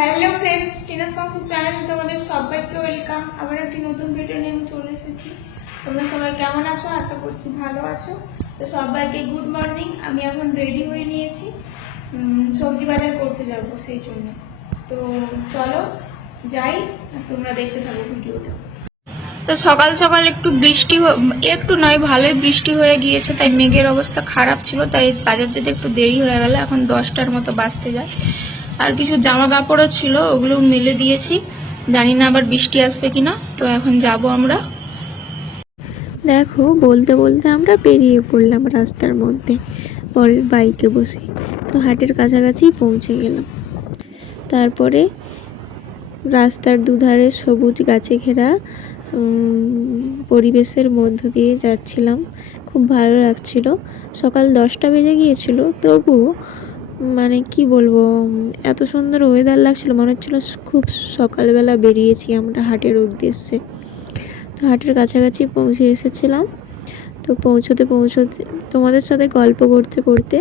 Hello friends Tina সংসার চ্যানেলে তোমাদের সবাইকে ওয়েলকাম আবার একটি নতুন ভিডিও নিয়ে আমি চলে এসেছি। তোমরা সবাই কেমন আছো? আশা করছি ভালো আছো। তো সবাইকে গুড মর্নিং আমি এখন রেডি হয়ে নিয়েছি। সবজি বাজার করতে যাব সেই জন্য। তো চলো, যাই। তোমরা দেখতে থাকো ভিডিওটা তো সকাল সকাল একটু বৃষ্টি একটু নয়, ভালোই বৃষ্টি হয়ে গিয়েছে, তাই মেঘের অবস্থা খারাপ ছিল, তাই বাজার যেতে একটু দেরি হয়ে গেল। এখন দশটার মতো বাজতে যায়। আর কিছু জামা কাপড়ও ছিল, ওগুলো মেলে দিয়েছি। জানি না আবার বৃষ্টি আসবে কিনা, তো এখন যাব আমরা। দেখো, বলতে বলতে আমরা বেরিয়ে পড়লাম রাস্তার মধ্যে, পরের বাইকে বসে। তো হাটের কাছাকাছি পৌঁছে গেলাম। তারপরে রাস্তার দুধারে সবুজ গাছে ঘেরা পরিবেশের মধ্য দিয়ে যাচ্ছিলাম। খুব ভালো লাগছিল। সকাল দশটা বেজে গিয়েছিল, তবুও মানে কি বলব এত সুন্দর ওয়েদার লাগছিল। মনে হচ্ছিল খুব সকালবেলা বেরিয়েছি আমরা হাটের উদ্দেশ্যে। তো হাটের কাছাকাছি পৌঁছে এসেছিলাম। তো পৌঁছতে পৌঁছতে তোমাদের সাথে গল্প করতে করতে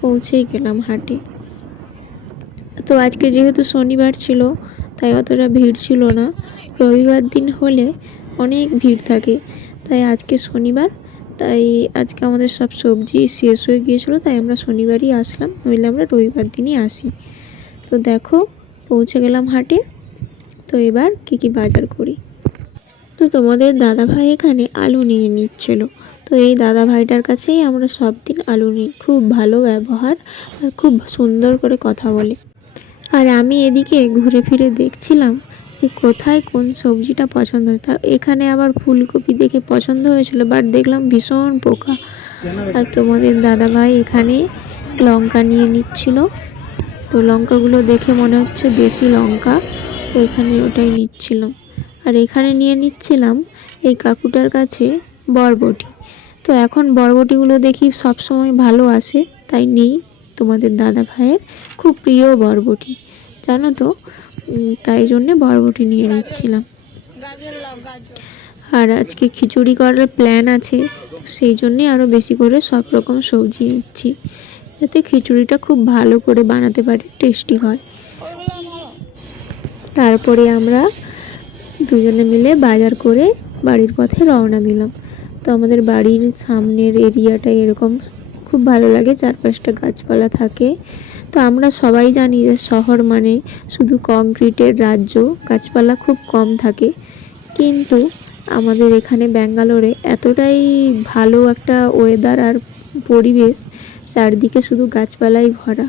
পৌঁছেই গেলাম হাটে। তো আজকে যেহেতু শনিবার ছিল, তাই অতটা ভিড় ছিল না। রবিবার দিন হলে অনেক ভিড় থাকে। তাই আজকে শনিবার তাই আজকে আমাদের সব সবজি শেষ হয়ে গিয়েছিল, তাই আমরা শনিবারই আসলাম, নইলে আমরা রবিবার দিনই আসি। তো দেখো, পৌঁছে গেলাম হাটে। তো এবার কী কী বাজার করি? তো তোমাদের দাদা ভাই এখানে আলু নিয়ে নিচ্ছিল। তো এই দাদা ভাইটার কাছেই আমরা সব দিন আলু নিই। খুব ভালো ব্যবহার আর খুব সুন্দর করে কথা বলে। আর আমি এদিকে ঘুরে ফিরে দেখছিলাম যে কোথায় কোন সবজিটা পছন্দ তা এখানে আবার ফুলকপি দেখে পছন্দ হয়েছিল বাট দেখলাম ভীষণ পোকা। আর তোমাদের দাদা ভাই এখানে লঙ্কা নিয়ে নিচ্ছিল। তো লঙ্কাগুলো দেখে মনে হচ্ছে দেশি লঙ্কা, তো এখানে ওটাই নিচ্ছিলাম আর এখানে নিয়ে নিচ্ছিলাম এই কাকুটার কাছে বরবটি। তো এখন বরবটিগুলো দেখি সব সময় ভালো আসে, তাই নেই তোমাদের দাদা ভাইয়ের খুব প্রিয় বরবটি, জানো তো? তাই জন্যে বরবটি নিয়ে নিচ্ছিলাম। আর আজকে খিচুড়ি করার প্ল্যান আছে, সেই জন্যে আরও বেশি করে সব রকম সবজি নিচ্ছি, যাতে খিচুড়িটা খুব ভালো করে বানাতে পারি টেস্টি হয়। তারপরে আমরা দুজনে মিলে বাজার করে বাড়ির পথে রওনা দিলাম। তো আমাদের বাড়ির সামনের এরিয়াটা এরকম খুব ভালো লাগে, চারপাশটা গাছপালা থাকে। তো আমরা সবাই জানি যে শহর মানে শুধু কংক্রিটের রাজ্য, গাছপালা খুব কম থাকে। কিন্তু আমাদের এখানে ব্যাঙ্গালোরে এতটাই ভালো একটা ওয়েদার আর পরিবেশ, চারদিকে শুধু গাছপালাই ভরা।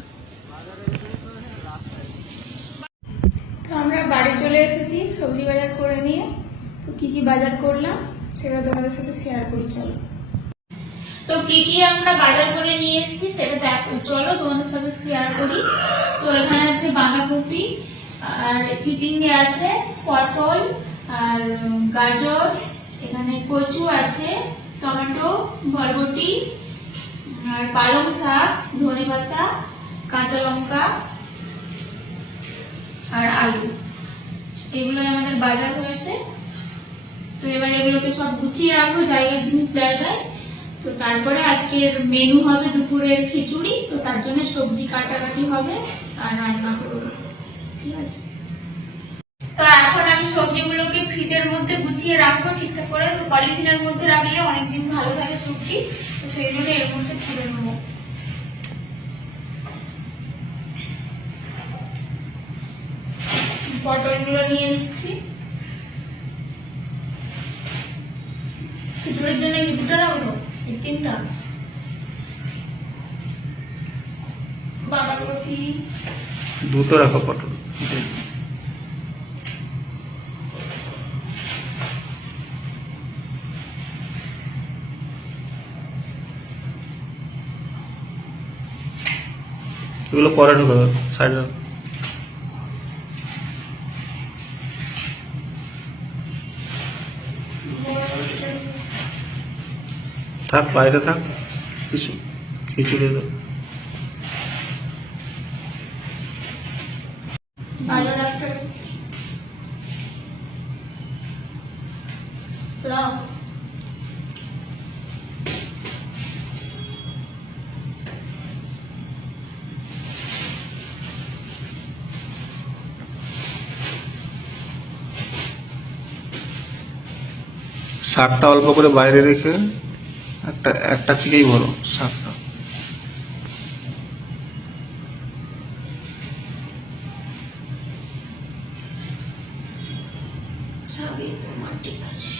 আমরা বাড়ি চলে এসেছি সবজি বাজার করে নিয়ে। তো কি কি বাজার করলাম, সেটা তোমাদের সাথে শেয়ার করি, চলো। তো কি কি আমরা বাজার করে নিয়ে এসেছি সেটা দেখো চলো তোমাদের সাথে শেয়ার করি। তো এখানে আছে বাঁধাকপি, আর চিচিঙ্গে আছে, পটল, আর গাজর, এখানে কচু আছে, টমেটো, বরবটি, আর পালং শাক, ধনে পাতা, কাঁচা লঙ্কা, আর আলু। এগুলো আমাদের বাজার হয়েছে। তো এবার এগুলোকে সব গুছিয়ে রাখব জায়গায়, জিনিস জায়গায়। তো তারপরে আজকের মেনু হবে দুপুরের খিচুড়ি, তো তার জন্য সবজি কাটাকাটি হবে আর রান্না করব। ঠিক আছে? তো এখন আমি সবজিগুলোকে ফ্রিজের মধ্যে গুছিয়ে রাখব, ঠিকঠাক করে। তো পলিথিনের মধ্যে রাখলে অনেকদিন ভালো থাকে সবজি, তো সেই জন্য এর মধ্যে তুলে নেব। পটলগুলো নিয়ে নিচ্ছি। খিচুড়ির জন্য কি দুটো রাখব? বাঁধাকপি দুটো রাখো পটল। এগুলো পরে ঢুকে সাইডে থাক বাইরে থাক। কিছু খিচুড়ি শাকটা অল্প করে বাইরে রেখে একটা একটা থেকেই বড় শাকটা সবই তোমার ঠিক আছে।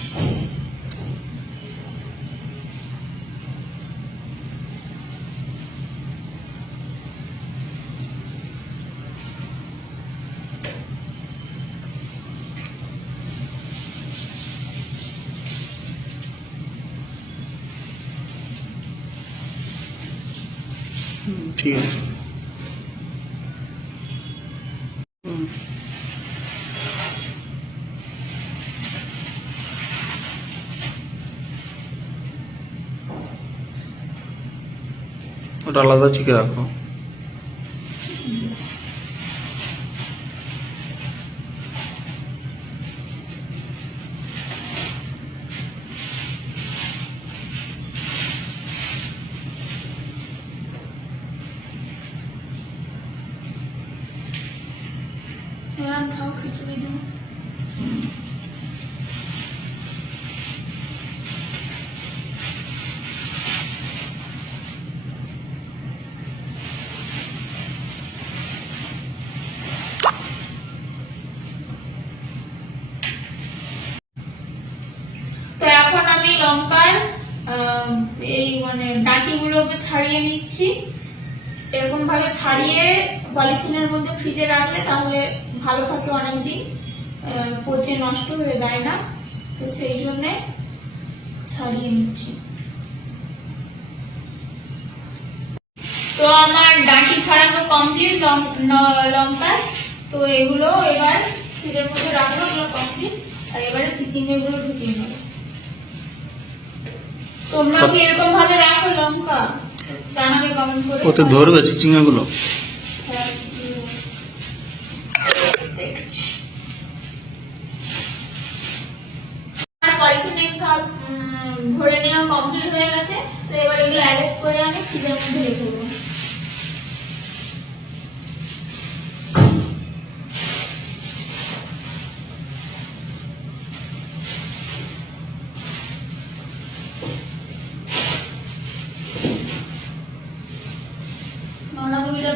ঠিক আছে ওটা আলাদা চিকে রাখো মানে ডাঁটিগুলোকে ছাড়িয়ে নিচ্ছি। এরকম ভাবে ছাড়িয়ে পলিথিনের মধ্যে ফ্রিজে রাখলে তাহলে ভালো থাকে অনেকদিন। পচে নষ্ট হয়ে যায় না। তো সেই জন্যে ছাড়িয়ে নিচ্ছি। তো আমার ডাঁটি ছাড়ানো কমপ্লিট লঙ্কা। তো এগুলো এবার ফ্রিজের মধ্যে রাখল কমপ্লিট। আর এবারে চিচিঙ্গে গুলো ঢুকিয়ে নেব। তোমরা কি এরকম ভাবে রাখো লঙ্কা? জানাবে কমেন্ট করে। ওতে ধরবে চিচিঙ্গাগুলো। হ্যাঁ,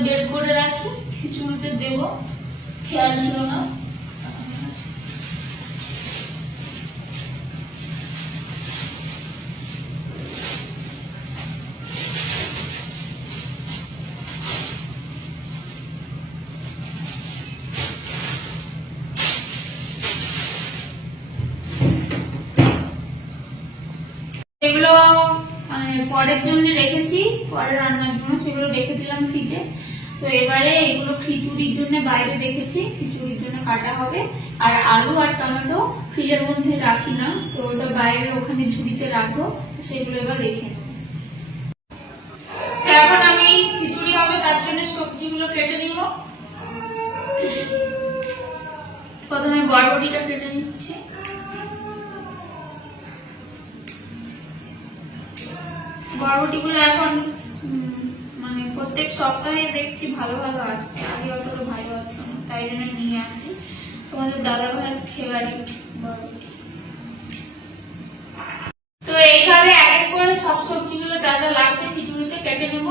বের করে রাখি, খিচুড়িতে দেব, খেয়াল ছিল না। মানে পরের জন্য রেখেছি, পরে রান্নার জন্য সেগুলো রেখে দিলাম ফ্রিজে। তো এবারে এগুলো খিচুড়ির জন্য বাইরে রেখেছি, খিচুড়ির জন্য কাটা হবে। আর আলু আর টমেটো ফ্রিজের মধ্যে রাখি না, তো ওটা বাইরে ওখানে ঝুড়িতে রাখব সেগুলো এবার রেখে এখন আমি খিচুড়ি হবে, তার জন্য সবজিগুলো কেটে নিব। প্রথমে বরবটিটা কেটে নিচ্ছি। বরবটিগুলো এখন প্রত্যেক সপ্তাহে দেখছি ভালো ভালো আসছে। আগে অতটা ভালো আসতো তাই জন্য নিয়ে আসি। তোমাদের দাদা ফেভারিট তো এইভাবে এক এক করে সব সবজিগুলো যা যা লাগবে খিচুড়িতে কেটে নেব।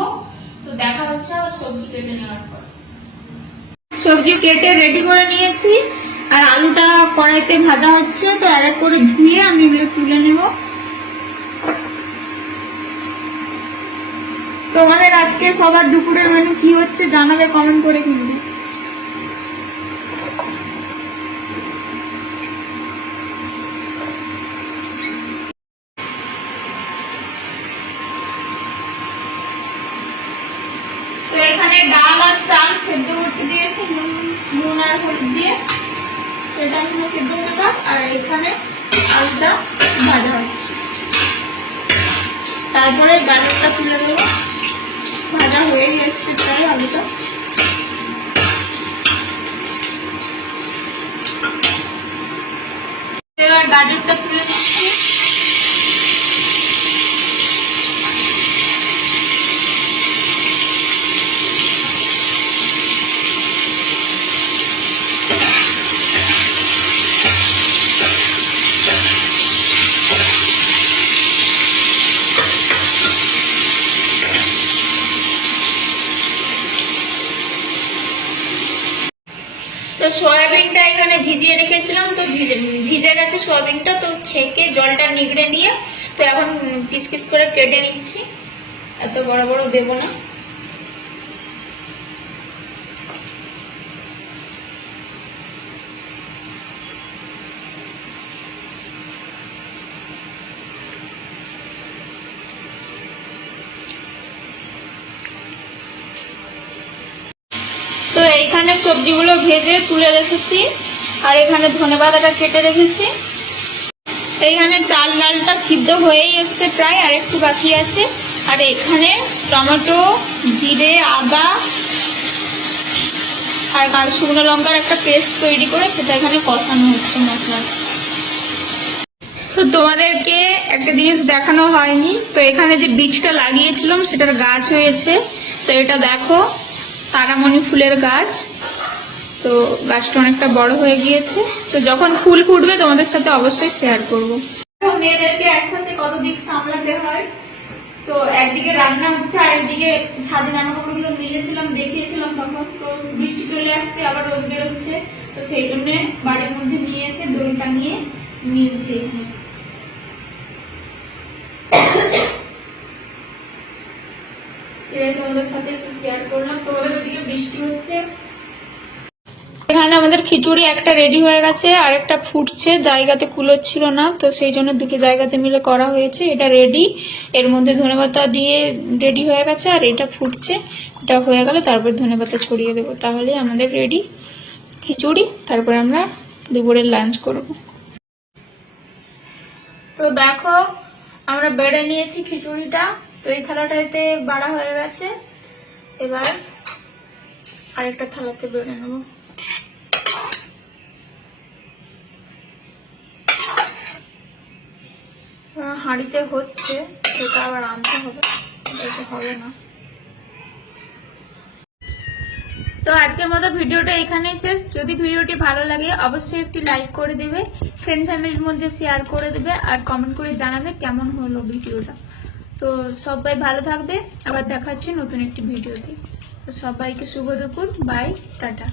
তো দেখা হচ্ছে আবার সবজি কেটে নেওয়ার পর। সবজি কেটে রেডি করে নিয়েছি। আর আলুটা কড়াইতে ভাজা হচ্ছে, তো এক করে ধুয়ে আমি এগুলো তুলে নেব। তোমাদের আজকে সবার দুপুরের মেনু কি হচ্ছে জানাবে কমেন্ট করে কিন্তু। এখানে ডাল আর চাল সেদ্ধ করতে নুন দিয়ে। সেটা আর এখানে আলুটা ভাজা হচ্ছে। তারপরে গাজরটা তুলে দেবো হয়ে গেছে প্রায় আলুটা এবার গাজরটা তুলে সয়াবিনটা তো ছেঁকে জলটা নিগড়ে নিয়ে তো এখন পিস পিস করে কেটে নিচ্ছি। এত বড় বড় দেবো না। তো এইখানে সবজিগুলো ভেজে তুলে রেখেছি। আর এখানে ধনে পাতাটা কেটে রেখেছি। এইখানে চাল ডালটা সিদ্ধ হয়েই এসছে প্রায়, আর একটু বাকি আছে। আর এখানে টমেটো, জিরে, আদা আর কাল শুকনো লঙ্কার একটা পেস্ট তৈরি করে সেটা এখানে কষানো হচ্ছে মশলা। তো তোমাদেরকে একটা জিনিস দেখানো হয়নি। তো এখানে যে বীজটা লাগিয়েছিলাম সেটার গাছ হয়েছে। তো এটা দেখো, তারামণি ফুলের গাছ। তো গাছটা অনেকটা বড় হয়ে গিয়েছে। তো যখন ফুল ফুটবে তোমাদের সাথে অবশ্যই শেয়ার করব। মেয়েদেরকে একসাথে কত দিক সামলাতে হয়? তো একদিকে রান্না হচ্ছে আর একদিকে ছাদে জামা কাপড়গুলো মিলেছিলাম দেখিয়েছিলাম তখন। তো বৃষ্টি চলে আসছে, আবার রোদ বেরোচ্ছে। তো সেই জন্য বাড়ির মধ্যে নিয়ে এসে দড়িটা নিয়ে মিলছে তোমাদের সাথে একটু শেয়ার করলাম। তোমাদের ওদিকে বৃষ্টি হচ্ছে। খিচুড়ি একটা রেডি হয়ে গেছে, আর একটা ফুটছে, জায়গাতে কুলোচ্ছিল না, তো সেই জন্য দুটো জায়গাতে মিলে করা হয়েছে। এটা রেডি এর মধ্যে ধনেপাতা দিয়ে রেডি হয়ে গেছে, আর এটা ফুটছে। এটা হয়ে গেলে তারপর ধনেপাতা ছড়িয়ে দেবো। তাহলে আমাদের রেডি খিচুড়ি, তারপর আমরা দুপুরের লাঞ্চ করব। তো দেখো, আমরা বেড়ে নিয়েছি খিচুড়িটা। তো এই থালাটাতে বাড়া হয়ে গেছে। এবার আরেকটা থালাতে বেড়ে নেব। হাঁড়িতে হচ্ছে, সেটা আবার আনতে হবে, এটা হবে না। তো আজকের মতো ভিডিওটা এখানেই শেষ। যদি ভিডিওটি ভালো লাগে, অবশ্যই একটি লাইক করে দেবে ফ্রেন্ড ফ্যামিলির মধ্যে শেয়ার করে দেবে, আর কমেন্ট করে জানাবে কেমন হলো ভিডিওটা। তো সবাই ভালো থাকবে, আবার দেখা নতুন একটি ভিডিওতে। তো সবাইকে শুভ দুপুর বাই টাটা।